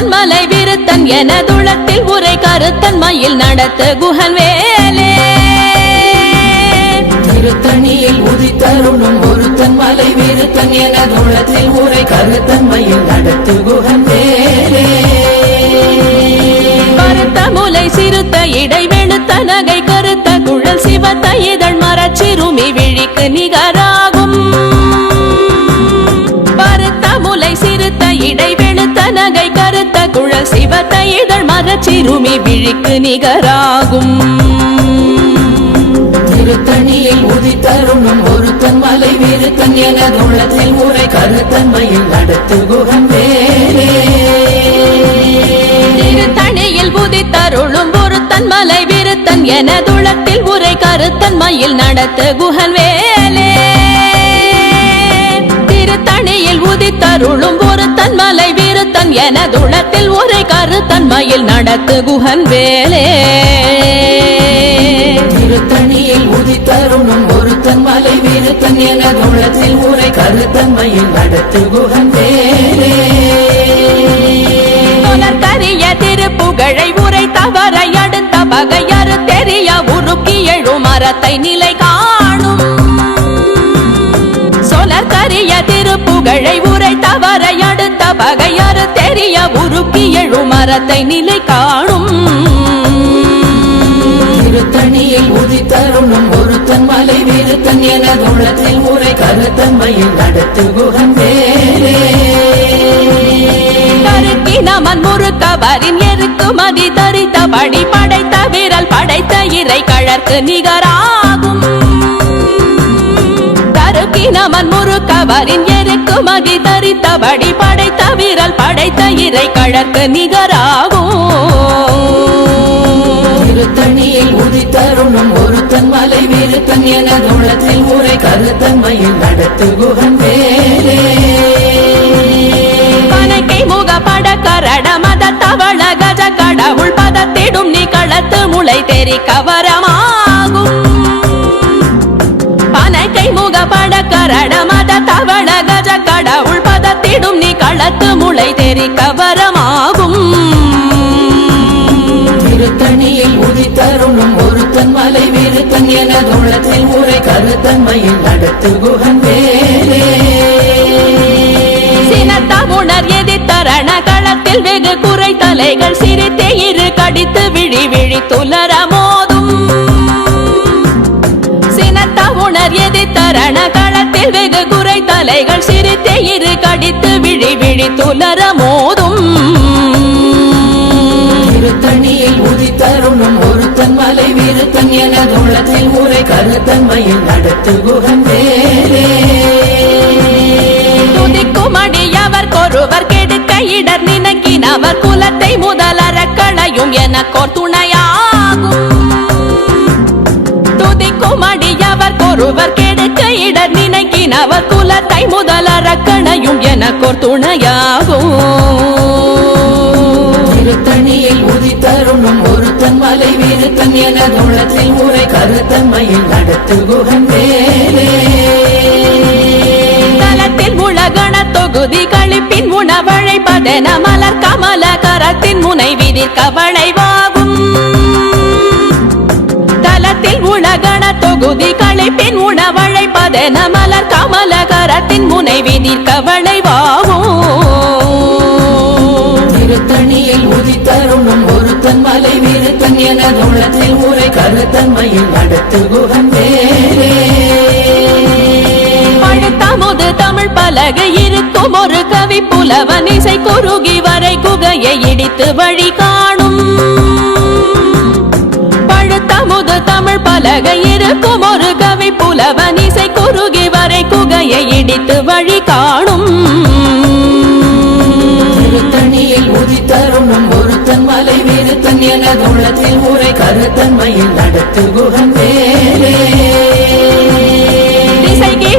ஒருத்தன் மலை விருத்தன் எனதுளத்தில் உரை கருத்தன் மயில் நடத்த குஹன் வேலே திருத்தணியில் உதித்தருளும் ஒருத்தன் மலை விருத்தன் எனதுளத்தில் உரை கருத்தன் மயில் நடத்து குஹன் வேலே கருத்த முலை சிறுத்த இடை வெளுத்த நகை கருத்த குழல் சிவத்த இதழ் மரச்சிறுமி விழிக்கு நிகராகும் பருத்த முலை சிறுத்த இடை வெளுத்த நகை கருத்த குழல் சிவத்த இதழ் மரச்சிறுமி விழிக்கு நிகராகும் திருத்தணியில் உதித்தருளும் ஒருத்தன் மலை விருத்தன் எனதுளத்தில் உரை கருத்தன் மயில் நடத்து குஹன் வேலே திருத்தணியில் உதித்தருளும் ஒருத்தன் மலை விருத்தன் எனதுளத்தில் உரை கருத்தன் மயில் நடத்த குஹன் வேலே திருத்தணியில் உதித்தருளும் ஒருத்தன் மலை விருத்தன் எனதுளத்தில் உரை கருத்தன் மயில் நடத்து குஹன் வேலே திருத்தணியில் உதித்தருளும் ஒருத்தன் மலை விருத்தன் எனதுளத்தில் உரை கருத்தன் மயில் நடத்து குஹன் வேலே கரிய திருப்புகழை உரை தவறை அடுத்த பகையறு தெரிய உருக்கி எழும் மரத்தை நிலை காணும் சொலற்கரிய திருப்புகழை உரை தவறை அடுத்த பகையறு தெரிய உருக்கி எழும் மரத்தை நிலை காணும் திருத்தணியில் உதித்தருளும் ஒருத்தன் மலை விருத்தன் எனதுளத்தில் உரை கருத்தன் மயில் நடத்து குஹன் வேலே நமன் முறுக்கவரின் எருக்கு மதி தரித்தபடி படைத்த விரல் படைத்த இறை கழற்கு நிகராகும் கருக்கி நமன் முறுக்கவரின் எருக்கு மதி தரித்தபடி படைத்த விரல் படைத்த இறை கழற்கு நிகராகும் திருத்தணியில் உதித்தருளும் ஒருத்தன் மலை விருத்தன் எனதுளத்தில் உரை கருத்தன் மயில் நடத்து குஹன் வேலே முக பட கரட மத தவள கஜ கடவுள் பதத்திடும் நீ களத்து முளை தெரி கவரமாகும் பனைக்கை முக பட கரட மத தவள கஜ கடவுள் பதத்திடும் நீ களத்து முளை தெரி கவரமாகும் திருத்தணியில் உதித்தருளும் ஒருத்தன் மலை விருத்தன் எனதுளத்தில் உரை கருத்தன் மயில் நடத்து குஹன் வேலே உணர் எதிர்த்தரண களத்தில் வெகு குறை தலைகள் சிரித்தே இரு கடித்து விழி விழி துலர மோதும் சினத்த உணர் எதிர்த்தரண களத்தில் வெகு குறை தலைகள் சிரித்தே இரு கடித்து விழி விழி துலர மோதும் திருத்தணியில் உதித்தருளும் ஒருத்தன் மலை விருத்தன் எனதுளத்தில் உரை கருத்தன் மயில் நடத்து குஹன் வேலே துதிக்குமடியவர் கொருவர் கெடுக்க இடர் நினைக்கினவர் குலத்தை முதலற களையும் எனக்கோர் துணையாகும் துதிக்குமடியவர் கொருவர் கெடுக்க இடர் நினைக்கினவர் குலத்தை முதலற களையும் எனக்கோர் துணையாகும் திருத்தணியில் உதித்தருளும் ஒருத்தன் மலை விருத்தன் எனதுளத்தில் உரை கருத்தன் மயில் நடத்து குஹன் வேலே உலகண தொகுதி கழிப்பின் உணவழைப்பதென மலர் கமல கரத்தின் முனை விதிர் கவளைவாகும் தலத்தில் உலகண தொகுதி கழிப்பின் உணவழைப்பதென மலர் கமல கரத்தின் முனை விதிர் கவளைவாகும் திருத்தணியில் உதித்தருளும் ஒருத்தன் மலை விருத்தன் எனதுளத்தில் உரை கருத்தன் மயில் நடத்து குஹன் வேலே பழுத்தமுது தமிழ் பலகை இருக்கும் ஒரு கவி புலவன் இசை குறுகி வரை குகையை இடித்து வழி காணும் பழுத்தமுது தமிழ் பலகை இருக்கும் ஒரு கவி புலவன் இசை குறுகி வரை குகையை இடித்து வழி காணும் திருத்தணியில் உதித்தருளும் ஒருத்தன் மலை விருத்தன் எனதுளத்தில் உரை கருத்தன் மயில் நடத்து குஹன் வேலே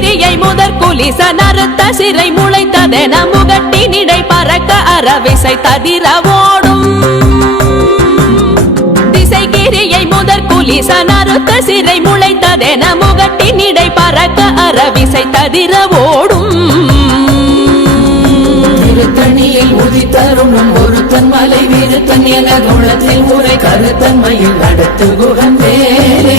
கிரியை முதற் குலிச நறுத்த சிறை முளைத்ததென முகட்டினிடை பறக்க அறவிசை ததிர ஓடும் திசைகிரியை முதற் குலிச நறுத்த சிறை முளைத்ததென முகட்டினிடை பறக்க அறவிசை ததிர ஓடும் திருத்தணியில் உதித்தருளும் ஒரு ஒருத்தன் மலை விருத்தன் எனது உள்ளத்தில் உரை கருத்தன்மையில் நடத்து குகன் வேலே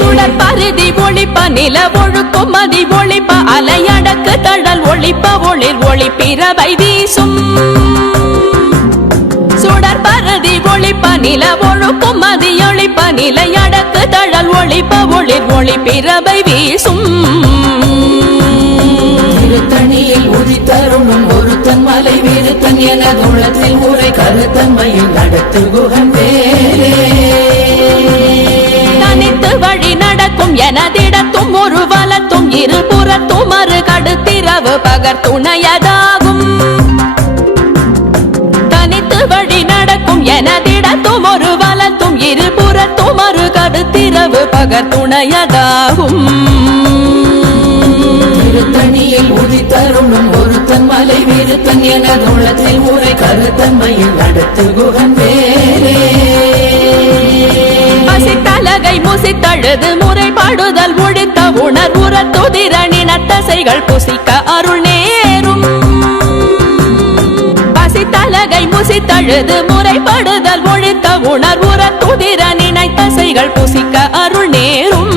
சுடர் பருதி ஒளிப்ப நில ஒழுக்கும் மதி ஒளிப்ப அலையடக்கு தழல் ஒளிப்ப ஒளிர் ஒளிப்பிரவை வீசும் சுடர் பருதி ஒளிப்ப நில ஒழுக்கும் மதி ஒளிப்ப நிலையடக்கு தழல் ஒளிப்ப ஒளிர் ஒளிப்பிரவை வீசும் திருத்தணியில் உதித்தருணும் ஒருத்தன் மலை விருத்தன் எனது உள்ளத்தில் உரை கருத்தன்மையில் நடத்து குகன் வேலே தனித்து வழி நடக்கும் எனதிடத்தும் ஒரு வலத்தும் இருபுறத்தும் மறு கடுத்திரவு பகர் துணையதாகும் தனித்து வழி நடக்கும் எனதிடத்தும் ஒரு வலத்தும் இருபுறத்தும் மறு கடுத்திரவு பகர் துணையதாகும் திருத்தணியில் உதித்தருணும் ஒருத்தன் மலை விருத்தன் எனது உள்ளத்தில் உரை கருத்தன்மையில் நடத்து குகன் வேலே பசித்தலகை முசித்தழுது முறைப்பாடுதல் ஒழித்த உணர்வுற துதிரணின தசைகள் புசிக்க அருள் நேரும் பசித்தலகை முசித்தழுது முறைப்படுதல் ஒழித்த உணர்வுற துதிரணின தசைகள் புசிக்க அருள் நேரும்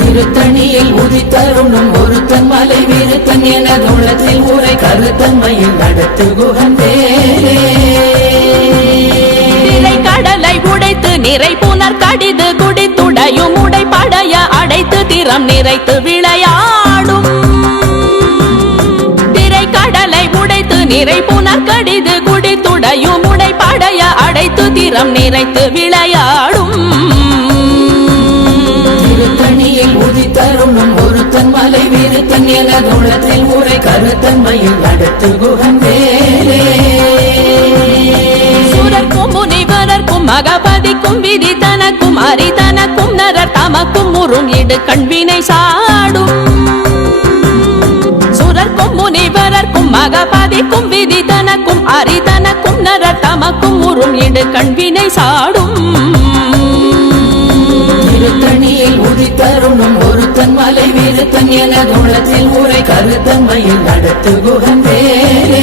திருத்தணியில் உதித்தருணும் ஒருத்தன் மலை விருத்தன் எனது உள்ளத்தில் உரை கருத்தன்மையில் நடத்து குகன் வேலே கடலை உடைத்து நிறை புனர் கடிது குடித்துடையும் உடைப்படைய அடைத்து திறம் நிறைத்து விளையாடும் திரை கடலை உடைத்து நிறை புனர் கடிது குடித்துடையும் உடைப்படைய அடைத்து திறம் நிறைத்து விளையாடும் திருத்தணியில் உதித்தருணும் ஒருத்தன் மலை விருத்தன் எனது உள்ளத்தில் உரை கருத்தன்மையில் நடத்து குகன் வேலே சுரர்க்கும் முனிவரர்க்கும் மகபதிக்கும் விதி தனக்கும் அரி தனக்கும் நரர் தமக்கும் முறும் இடு கண்வினை சாடும் சுரர்க்கும் முனிவரர்க்கும் மகபதிக்கும் விதி தனக்கும் அரி தனக்கும் நரர் தமக்கும் முறும் இடு கண்வினை சாடும் திருத்தணியில் உதித்தருணும் ஒருத்தன் மலை விருத்தன் எனது உள்ளத்தில் உரை கருத்தன்மையில் நடத்து குகன் வேலே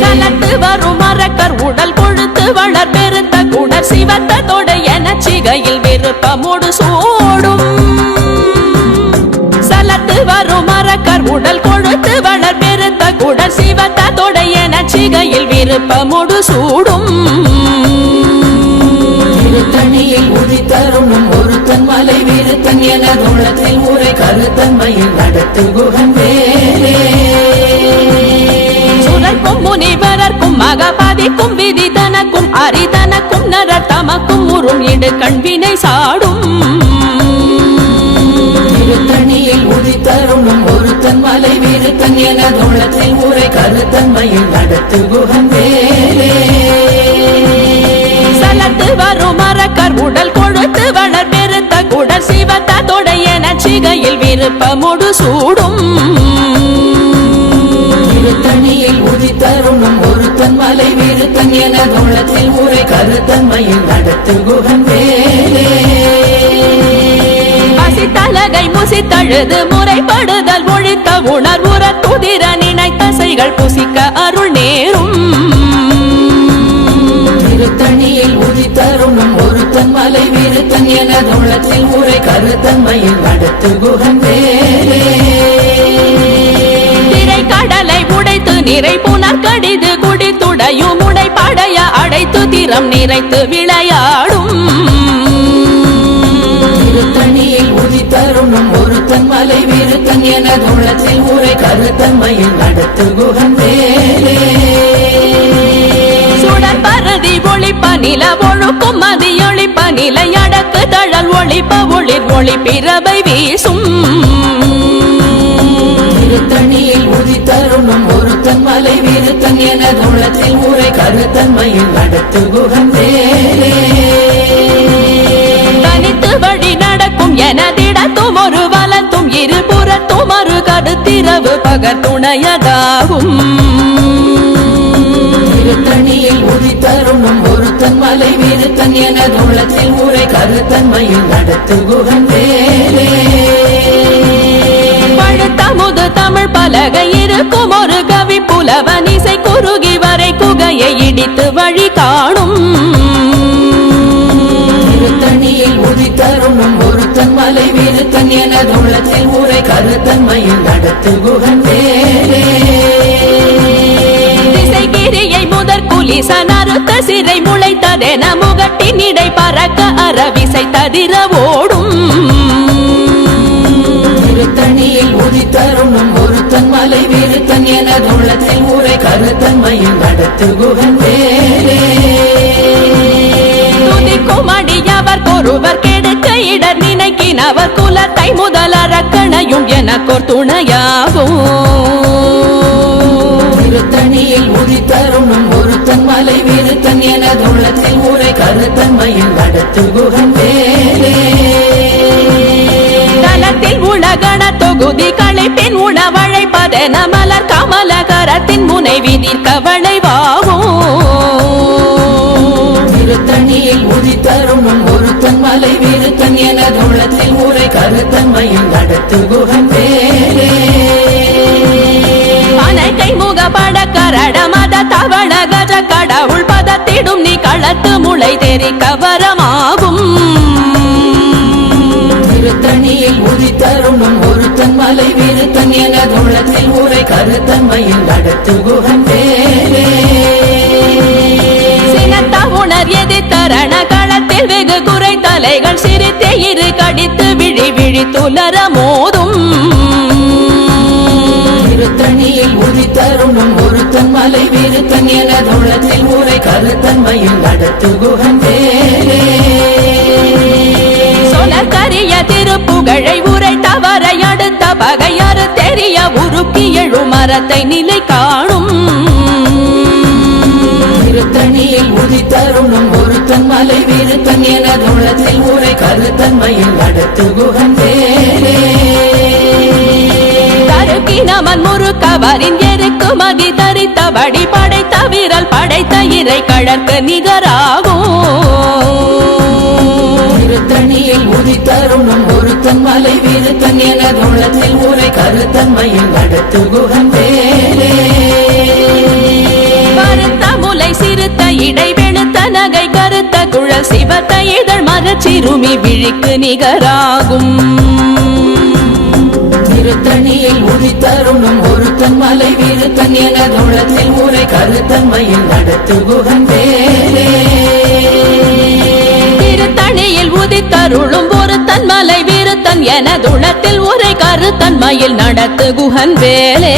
சலத்து வரும் மரக்கர் உடல் கொழுத்து வளர் பெருத்த குடர் சிவத்த தொடை என சிகையில் விருப்பமோடு சூடும் சலத்து வரும் மரக்கர் உடல் கொழுத்து வளர் பெருத்த குடர் சிவத்த தொடை என சிகையில் விருப்பமோடு சூடும் திருத்தணியில் உதித்தருணும் ஒருத்தன் மலை விருத்தன் எனது உள்ளத்தில் உரை கருத்தன்மையில் நடத்து குகன் வேலே சுரர்க்கும் முனிவரர்க்கும் மகபதிக்கும் விதி தனக்கும் அரி தனக்கும் நரர் தமக்கும் முறும் இடு கண்வினை சாடும் திருத்தணியில் உதித்தருணும் ஒருத்தன் மலை விருத்தன் எனது உள்ளத்தில் உரை கருத்தன்மையில் நடத்து குகன் வேலே சலத்து வரும் மரக்கர் உடல் கொழுத்து வளர் பெருத்த குடர் சிவத்த தொடை என சிகையில் விருப்பமோடு சூடும் திருத்தணியில் உதித்தருணும் ஒருத்தன் மலை விருத்தன் எனது உள்ளத்தில் உரை கருத்தன்மையில் நடத்து குகன் வேலே பசித்தலகை முசித்தழுது முறைப்படுதல் ஒழித்த உணர்வுற துதிர நினைத்த தசைகள் புசிக்க அருள் நேரும் திருத்தணியில் உதித்தருணும் ஒருத்தன் மலை விருத்தன் எனது உள்ளத்தில் உரை கருத்தன்மையில் நடத்து குகன் வேலே திரை கடலை உடைத்து நிறை புனர் கடிது குடித்துடையும் உடைப்படைய அடைத்து திறம் நிறைத்து விளையாடும் திருத்தணியில் உதித்தருணும் ஒருத்தன் மலை விருத்தன் எனது உள்ளத்தில் உரை கருத்தன்மையில் நடத்து குகன் வேலே சுடர் பருதி ஒளிப்ப நில ஒழுக்கும் மதி ஒளிப்ப நிலையடக்கு தழல் ஒளிப்ப ஒளிர் ஒளிப்பிரவை வீசும் திருத்தணியில் உதித்தருணும் ஒருத்தன் மலை விருத்தன் எனது உள்ளத்தில் உரை கருத்தன்மையில் நடத்து குகன் வேலே தனித்து வழி நடக்கும் எனதிடத்தும் ஒரு வலத்தும் இருபுறத்தும் மறு கடுத்திரவு பகர் துணையதாகும் திருத்தணியில் உதித்தருணும் ஒருத்தன் மலை விருத்தன் எனது உள்ளத்தில் உரை கருத்தன்மையில் நடத்து குகன் வேலே பழுத்தமுது தமிழ் பலகை இரு இருக்கும் ஒரு கவி புலவன் இசை குறுகி வரை குகையை இடித்து வழி காணும் திருத்தணியில் உதித்தருணும் ஒருத்தன் மலை வீருத்தன் எனது உள்ளத்தில் ஊரை கருத்தன்மையில் நடத்து குகன் வேலே திசைகிரியை முதற் குலிசன் அறுத்த சிறை முளைத்ததென முகட்டின் இடை பறக்க அறவிசை ததிர ஓடும் திருத்தணியில் உதித்தருணும் ஒருத்தன் மலை வீருத்தன் எனது உள்ளத்தில் ஊரை கருத்தன்மையில் நடத்து குகன் வேலே துதிக்கும் அடியவர் ஒருவர் கெடுக்க இடர் நினைக்கினவர் குலத்தை முதல் அரக்கணையும் எனக்கோர் துணையாகும் திருத்தணியில் உதித்தருணும் ஒருத்தன் மலை வீருத்தன் எனது உள்ளத்தில் ஊரை கருத்தன்மையில் நடத்து குகன் வேலே தலத்தில் உலகண தொகுதி களைப்பின் உணவழைப்பதென மலர் கமலகரத்தின் முனை விதிர்க்க வளைவாகும் திருத்தணியில் உதித்தருணும் ஒருத்தன் மலை வீருத்தன் எனது உள்ளத்தில் ஊரை கருத்தன்மையில் நடத்து குகன் வேலே அனைக்கை முகப்பட கரட மத தவள கஜ கடவுள் பதத்திடும் நீ களத்து முளை தெரிக்க வரமாகும் திருத்தணியில் உதித்தருணும் ஒருத்தன் மலை வீருத்தன் எனது உள்ளத்தில் ஊரை கருத்தன்மையில் நடத்து குகன் வேலே சினத்த உணர் எதிர்த்தரண களத்தில் வெகு குறை தலைகள் சிரித்தே இரு கடித்து விழி விழி துலர மோதும் திருத்தணியில் உதித்தருணும் ஒருத்தன் மலை வீருத்தன் எனது உள்ளத்தில் ஊரை கருத்தன்மையில் நடத்து குகன் வேலே சொலக்கரிய திருப்புகழை உரை தவறை அடுத்த பகையாறு தெரிய உருக்கி எழு மரத்தை நிலை காணும் திருத்தணியில் உதித்தருணும் ஒருத்தன் மலை வீருத்தன் எனது உள்ளத்தில் ஊரை கருத்தன்மையில் நடத்து குகன் வேலே தருக்கினமன் முறுக்கவரின் எருக்கு மதி தரித்தபடி படைத்த வீரல் படைத்த இறை கழற்கு நிகராகும் திருத்தணியில் உதித்தருணும் ஒருத்தன் மலை வீருத்தன் எனது உள்ளத்தில் ஊரை கருத்தன்மையில் நடத்து குகன் வேலே கருத்த முலை சிறுத்த இடை வெளுத்த நகை கருத்த குழல் சிவத்த இதழ் மரச்சிறுமி விழிக்கு நிகராகும் திருத்தணியில் உதித்தருணும் ஒருத்தன் மலை வீருத்தன் எனது உள்ளத்தில் ஊரை கருத்தன்மையில் நடத்து குகன் வேலே திருத்தணியில் உதித்தருளும் ஒருத்தன் மலை வீருத்தன் எனதுளத்தில் உரை கருத்தன்மையில் நடத்து குகன் வேலே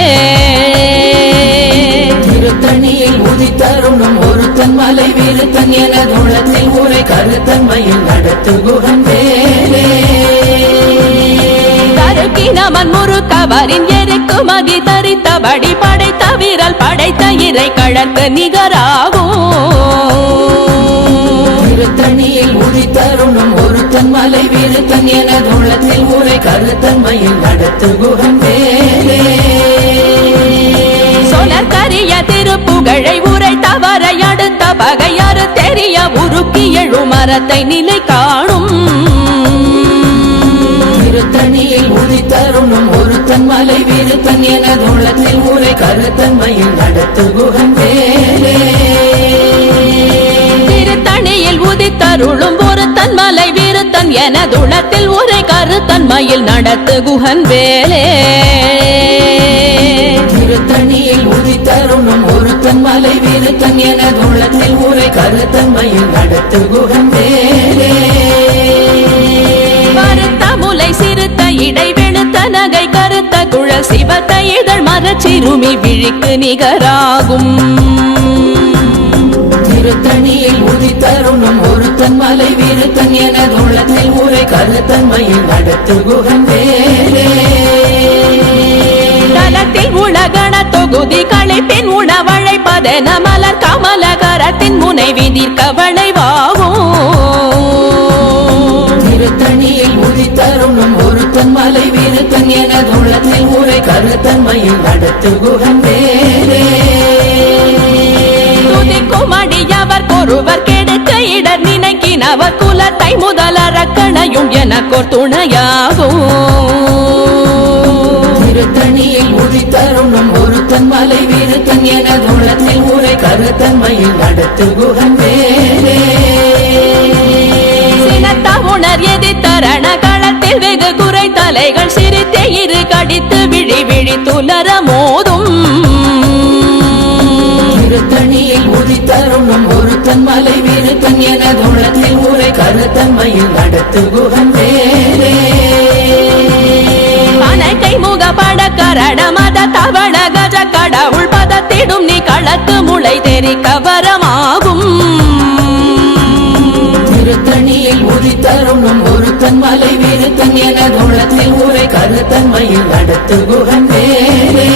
திருத்தணியில் உதித்தருணும் ஒருத்தன் மலை வீருத்தன் எனது உள்ளத்தில் ஊரை கருத்தன்மையில் நடத்து குகன் வேலே தருக்கினமன் முறுக்கவரின் எருக்கு மதி தரித்தபடி படைத்த வீரல் படைத்த இறை கழற்கு நிகராகும் திருத்தணியில் உதித்தருணும் ஒருத்தன் மலை வீருத்தன் எனது உள்ளத்தில் ஊரை கருத்தன்மையில் நடத்து குகன் வேலே சொலக்கரிய திருப்புகழை உரை தவறை அடுத்த பகையாறு தெரிய உருக்கி எழு மரத்தை நிலை காணும் திருத்தணியில் உதித்தருணும் ஒருத்தன் மலை வீருத்தன் எனது உள்ளத்தில் ஊரை கருத்தன்மையில் நடத்து குகன் வேலே திருத்தணியில் உதித்தருளும் ஒருத்தன் மலை வீருத்தன் எனதுளத்தில் உரை கருத்தன்மையில் நடத்து குகன் வேலே திருத்தணியில் உதித்தருணும் ஒருத்தன் மலை வீருத்தன் எனது உள்ளத்தில் ஊரை கருத்தன்மையில் நடத்து குகன் வேலே கருத்த முலை சிறுத்த இடை வெளுத்த நகை கருத்த குழல் சிவத்த இதழ் மரச்சிறுமி விழிக்கு நிகராகும் திருத்தணியில் உதித்தருணும் ஒருத்தன் மலை வீருத்தன் எனது உள்ளத்தில் ஊரை கருத்தன்மையில் நடத்து குகன் வேலே தலத்தில் உலகண தொகுதி களைப்பின் உணவழைப்பதென மலர் கமலகரத்தின் முனை விதிர்க்க வளைவாகும் திருத்தணியில் உதித்தருணும் ஒருத்தன் மலை வீருத்தன் எனது உள்ளத்தில் ஊரை கருத்தன்மையில் நடத்து குகன் வேலே துதிக்கும் அடியவர் ஒருவர் கெடுக்க இடர் நினைக்கினவர் குலத்தை முதல் அரக்கணையும் எனக்கோர் துணையாகும் திருத்தணியில் உதித்தருணும் ஒரு ஒருத்தன் மலை விருத்தன் எனதுள்ளத்தில் ஊரை கருத்தன்மையில் நடத்து குகன் வேலே உணர் எதிர்த்தரண களத்தில் வெகு குறை தலைகள் சிரித்தே இரு கடித்து விழி விழி துலர மோதும் திருத்தணியில் உதித்தருணும் ஒருத்தன் மலை விருத்தன் எனதுள்ளத்தில் ஊரை கருத்தன்மையில் நடத்து குகன் வேலே அனைக்கை முக பட கரட மத தவள கஜ கடவுள் பதத்திடும் நீ களத்து முளை தெரி கவரமாகும் திருத்தணியில் உதித்தருணும் ஒருத்தன் மலை விருத்தன் எனதுள்ளத்தில் ஊரை கருத்தன்மையில் நடத்து குகன் வேலே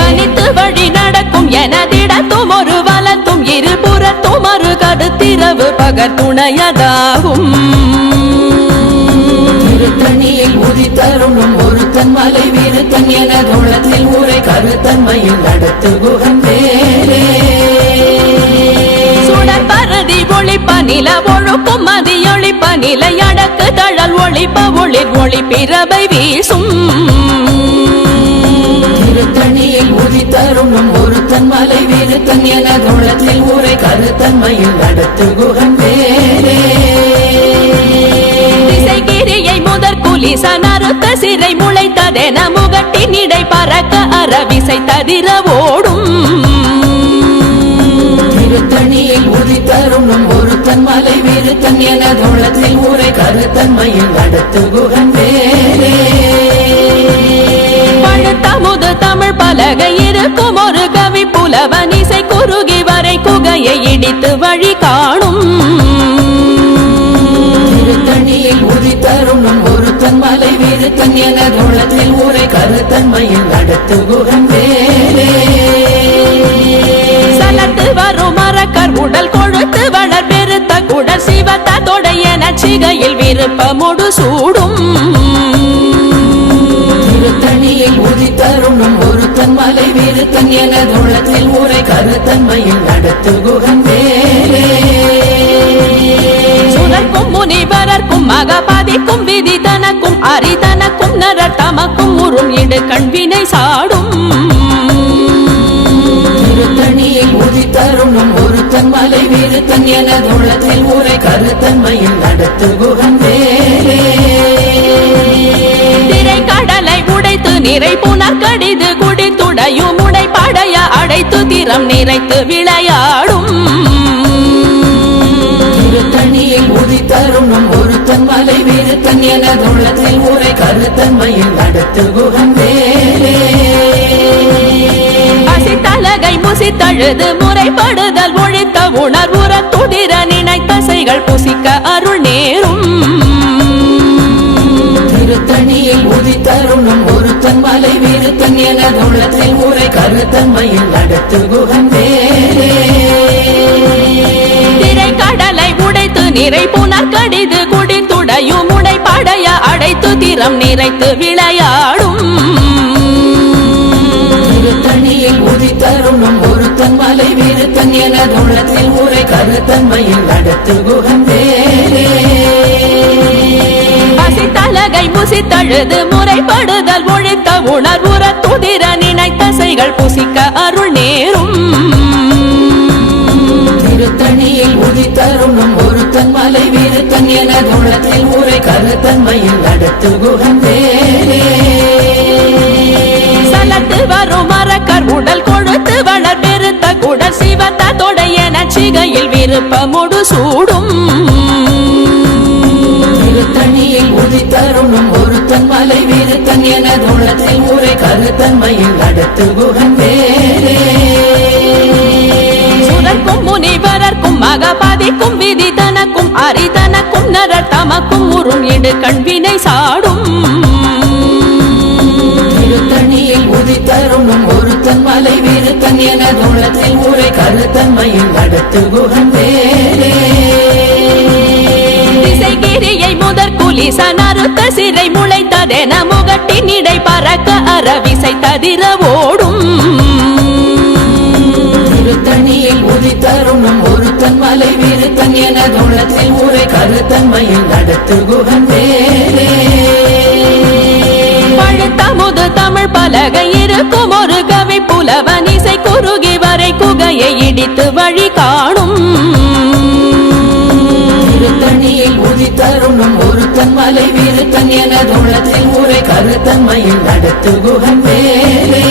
தனித்து வழி நடக்கும் எனதிடத்தும் ஒரு வலத்தும் இருபுறத்தும் ஒரு கருத்திரவு பகர் துணையதாகும் திருத்தணியில் உதித்தருணும் ஒருத்தன் மலை விருத்தன் எனதுள்ளத்தில் ஊரை கருத்தன்மையில் நடத்து குகன் வேலே சுடர் பரதி ஒளிப்ப நில ஒழுக்கும் மதியொளிப்ப நிலை அடக்கு தழல் ஒளிப்ப ஒளிர் ஒளி பிறவை வீசும் திருத்தணியில் உதித்தருணும் ஒருத்தன் மலை விருத்தன் எனதுள்ளத்தில் ஊரை கருத்தன்மையில் நடத்து குகன் வேலே திசைகிரியை முதற் குலிசன் அறுத்த சிறை முளைத்ததென முகட்டின் இடை பறக்க அறவிசை ததிர ஓடும் திருத்தணியில் உதித்தருணும் ஒருத்தன் மலை விருத்தன் எனதுள்ளத்தில் ஊரை கருத்தன்மையில் நடத்து குகன் வேலே பழுத்தமுது தமிழ் பலகை இருக்கும் ஒரு கவி புலவன் இசை குறுகி வரை குகையை இடித்து வழி காணும் திருத்தணியில் உதித்தருணும் ஒருத்தன் மலை விருத்தன் எனதுள்ளத்தில் ஊரை கருத்தன்மையில் நடத்து குகன் வேலே சலத்து வரும் மரக்கர் உடல் கொழுத்து வளர் பெருத்த குடல் சிவத்த தொடைய நச்சிகையில் விருப்பமுடு சூடும் திருத்தணியில் உதித்தருணும் ஒருத்தன் மலை விருத்தன் எனதுள்ளத்தில் ஊரை கருத்தன்மையில் நடத்து குகன் வேலே சுரர்க்கும் முனிவரர்க்கும் மகபாதிக்கும் விதி தனக்கும் அரிதனக்கும் நரர் தமக்கும் உறும் இடு கண்வினை சாடும் திருத்தணியில் உதித்தருணும் ஒருத்தன் மலை விருத்தன் எனதுள்ளத்தில் ஊரை கருத்தன்மையில் நடத்து குகன் வேலே திரை கடலை உடைத்து நிறை புனர் கடிது குடித்துடையும் உடை படைய அடைத்து திறம் நிறைத்து விளையாடும் திருத்தணியில் உதித்தருணும் ஒருத்தன் மலை விருத்தன் எனதுள்ளத்தில் ஊரை கருத்தன்மையில் நடத்து குகன் வேலே பசித்தலகை முசித்தழுது முறைப்படுதல் ஒழித்த உணர்வுற துதிர நினைத்தசைகள் புசிக்க அருள் நேரும் திருத்தணியில் உதித்தருணும் ஒருத்தன் மலை விருத்தன் எனதுள்ளத்தில் ஊரை கருத்தன்மையில் நடத்து குகன் வேலே திரை கடலை உடைத்து நிறை புனர் கடிது குடித்துடையும் உடை படைய அடைத்து திறம் நிறைத்து விளையாடும் திருத்தணியில் உதித்தருணும் ஒருத்தன் மலை விருத்தன் எனதுள்ளத்தில் ஊரை கருத்தன்மையில் நடத்து குகன் வேலே பசித்தலகை முசித்தழுது முறைப்படுதல் ஒழித்த உணர்வுற துதிர நினைத்தசைகள் புசிக்க அருள் நேரும் திருத்தணியில் உதித்தருணும் ஒருத்தன் மலை விருத்தன் எனதுள்ளத்தில் ஊரை கருத்தன்மையில் நடத்து குகன் வேலே சலத்து வரும் மரக்கர் உடல் கொழுத்து வளர் பெருத்த குடல் சிவத்த தொடைய நச்சிகையில் விருப்பமுடு சூடும் திருத்தணியில் உதித்தருணும் ஒருத்தன் மலை விருத்தன் எனதுள்ளத்தில் ஊரை கருத்தன்மையில் நடத்து குகன் வேலே சுரர்க்கும் முனிவரர்க்கும் மகபாதிக்கும் விதி தனக்கும் அரிதனக்கும் நரர் தமக்கும் உறும் இடு கண்வினை சாடும் திருத்தணியில் உதித்தருணும் ஒருத்தன் மலை விருத்தன் எனதுள்ளத்தில் ஊரை கருத்தன்மையில் நடத்து குகன் வேலே திசைகிரியை முதற் குலிசன் அறுத்த சிறை முளைத்ததென முகட்டின் இடை பறக்க அறவிசை ததிர ஓடும் திருத்தணியில் உதித்தருணும் ஒருத்தன் மலை விருத்தன் எனதுள்ளத்தில் ஊரை கருத்தன்மையில் நடத்து குகன் வேலே பழுத்தமுது தமிழ் பலகை இருக்கும் ஒரு கவி புலவன் இசை குறுகி வரை குகையை இடித்து வழி காணும் திருத்தணியில் உதித்தருணும் ஒருத்தன் மலை வீருத்தன் எனதுள்ளத்தில் ஊரை கருத்தன்மையில் நடத்து குகன் வேலே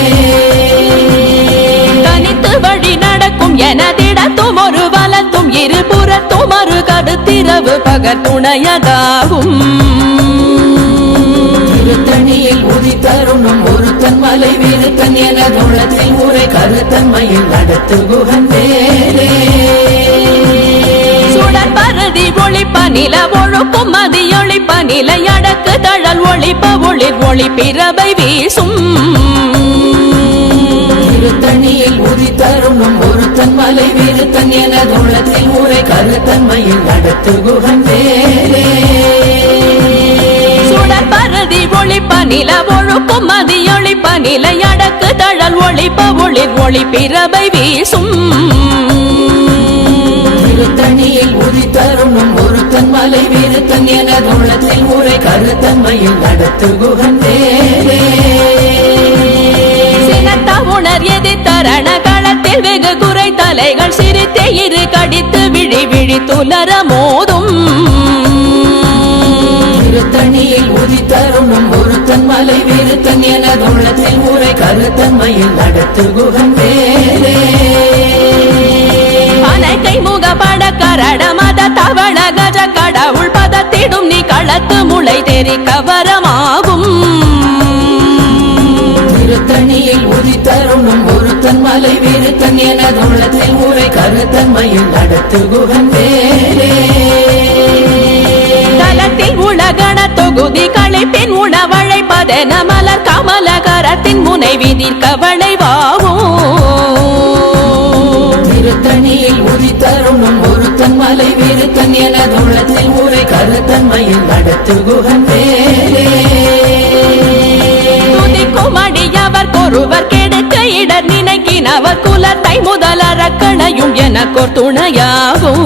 தனித்து வழி நடக்கும் எனதிடத்தும் ஒரு வலத்தும் இருபுறத்தும் ஒரு கருத்திரவு பகர் துணையதாகும் திருத்தணியில் உதித்தருணும் ஒருத்தன் மலை வீருத்தன் எனதுள்ளத்தில் ஊரை கருத்தன்மையில் நடத்து குகன் வேலே சுடற்பருதி ஒளிப்ப நில ஒழுக்கும் மதியொளிப்ப நிலை அடக்கு தழல் ஒளிப்ப ஒளிர் ஒளி பிறவை வீசும் திருத்தணியில் உதித்தருணும் ஒருத்தன் மலை வீருத்தன் எனதுள்ளத்தில் ஊரை கருத்தன்மையில் நடத்து குகன் வேலே சுடற்பருதி ஒளிப்ப நில ஒழுக்கும் மதியொளிப்ப நிலை அடக்கு தழல் ஒளிப்ப ஒளிர் ஒளி பிறவை வீசும் திருத்தணியில் உதித்தருணும் ஒருத்தன் மலை வீருத்தன் எனதுள்ளத்தில் ஊரை கருத்தன்மையில் நடத்து குகன் வேலே சினத்த உணர் எதிர்த்தரண களத்தில் வெகு குறை தலைகள் சிரித்தே இரு கடித்து விழி விழி துலர மோதும் திருத்தணியில் உதித்தருணும் ஒருத்தன் மலை வீருத்தன் எனதுள்ளத்தில் ஊரை கருத்தன்மையில் நடத்து குகன் வேலே அனைக்கை முகப்பட கரட மத தவள கஜ கடவுள் பதத்திடும் நீ களத்து முளை தெரி கவரமாகும் திருத்தணியில் உதித்தருணும் ஒருத்தன் மலை வீருத்தன் எனதுள்ளத்தில் ஊரை கருத்தன்மையில் நடத்து குகன் வேலே தலத்தில் உலகண தொகுதி களைப்பின் உணவழைப்பதென மலர் கமல கரத்தின் முனை விதிர் கவளை வாவும் திருத்தணியில் உதித்தருணும் ஒருத்தன் மலை வீருத்தன் எனதுள்ளத்தில் ஊரை கருத்தன்மையில் நடத்து குகன் வேலே துதிக்கும் அடியவர் கொருவர் கெடுக்க இடர் நினைக்கினவர் குலத்தை முதலறக்கணையும் எனக்கோர் துணையாகும்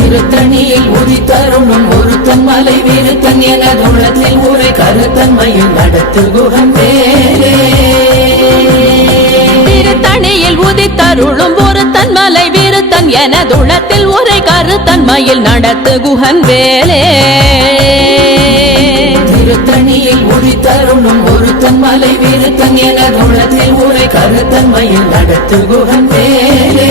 திருத்தணியில் உதித்தருணும் ஒருத்தன் மலை வீருத்தன் எனதுள்ளத்தில் ஊரை கருத்தன்மையில் நடத்து குகன் வேலே திருத்தணியில் உதித்தருளும் ஒருத்தன் மலை விருத்தன் எனதுளத்தில் உரை கருத்தன்மையில் நடத்து குகன் வேலே திருத்தணியில் உதித்தருணும் ஒருத்தன் மலை வீருத்தன் எனதுள்ளத்தில் ஊரை கருத்தன்மையில் நடத்து குகன் வேலே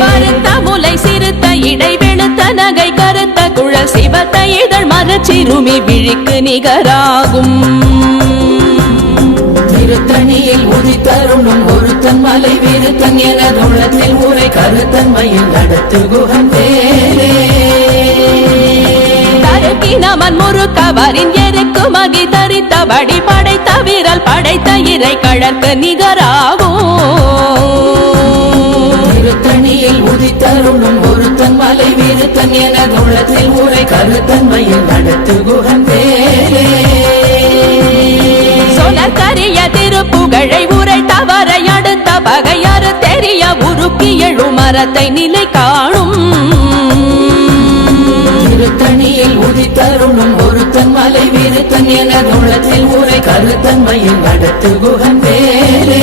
பருத்த முலை சிறுத்த இடை வெளுத்த நகை கருத்த குழல் சிவத்த இதழ் மரச்சிறுமி விழிக்கு நிகராகும் திருத்தணியில் உதித்தருணும் ஒருத்தன் மலை வீருத்தன் எனதுள்ளத்தில் ஊரை கருத்தன்மையில் நடத்து குகன் வேலே தருக்கினமன் முறுக்கவரின் எருக்கு மகி தரித்தபடி படைத்த விரல் படைத்த இறை கழற்கு நிகராகும் திருத்தணியில் உதித்தருணும் ஒருத்தன் மலை வீருத்தன் எனதுள்ளத்தில் ஊரை கருத்தன்மையில் நடத்து குகன் வேலே சொலற்கரிய திருப்புகழை உரை தவறை அடுத்த பகையாறு தெரிய உருக்கி எழு மரத்தை நிலை காணும் திருத்தணியில் உதித்தருணும் ஒருத்தன் மலை வீருத்தன் எனதுள்ளத்தில் ஊரை கருத்தன்மையில் நடத்து குகன் வேலே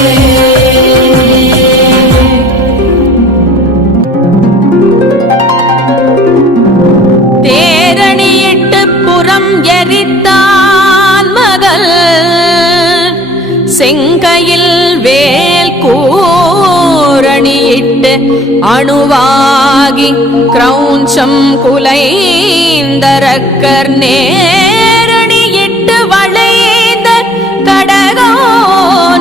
தேரணியிட்டு புறம் எரித்தான் மகள் செங்கையில் வேல் கூரணியிட்டு அணுவாகி கிரௌஞ்சம் குலைந்தரக்கர் நேரணியிட்டு வளைந்த கடகோ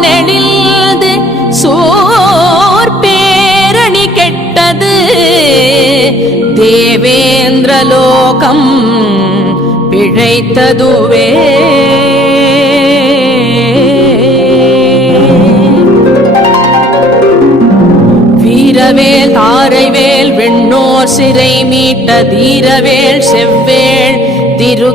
நெடில்து சோர் பேரணி கெட்டது தேவேந்திரலோகம் பிழைத்ததுவே வீரவேல் தாரைவேல் வெண்ணோர் சிறை மீட்ட தீரவேல் செவ்வேள் திருக்கைவேல்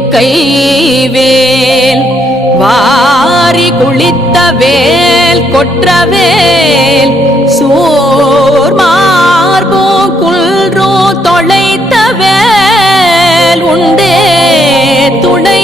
வாரி குளித்த வேல் கொற்றவேல் சோர் மார்போ குல்ரோ தொலைத்த வேல் உண்டே துணை